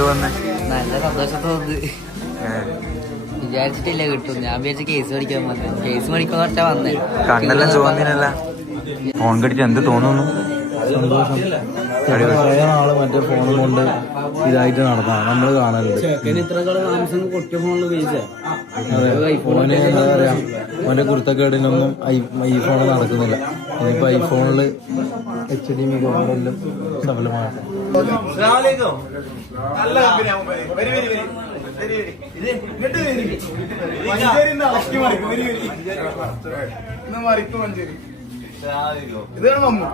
എന്ത് വന്ന്? നല്ല സന്തോഷം തോന്നുന്നു. വിചാരിച്ചിട്ടില്ല കിട്ടും. ഞാൻ വിചാരിച്ച കേസ് പഠിക്കാൻ വന്നേ. കേസ് പഠിക്കാൻ ഒറ്റ വന്നേ. കണ്ണെല്ലാം ചുവന്നിനല്ല. ഫോൺ കടിച്ച് എന്ത് തോന്നുന്നു? സന്തോഷം. കുറേ നാള് മറ്റേ ഫോൺ കൊണ്ട് ഇതായിട്ട് നടന്നതാണ് നമ്മള് കാണലുണ്ട്. ഫോണ് എന്താ പറയാ, അവന്റെ കുരുത്തക്കേടിനൊന്നും ഐഫോൺ നടക്കുന്നില്ല. ഇനിയിപ്പോ ഐഫോണില് HDMI ക്യാമറയെല്ലാം സഫലമാണ്. ഇതാണ് മമ്മ.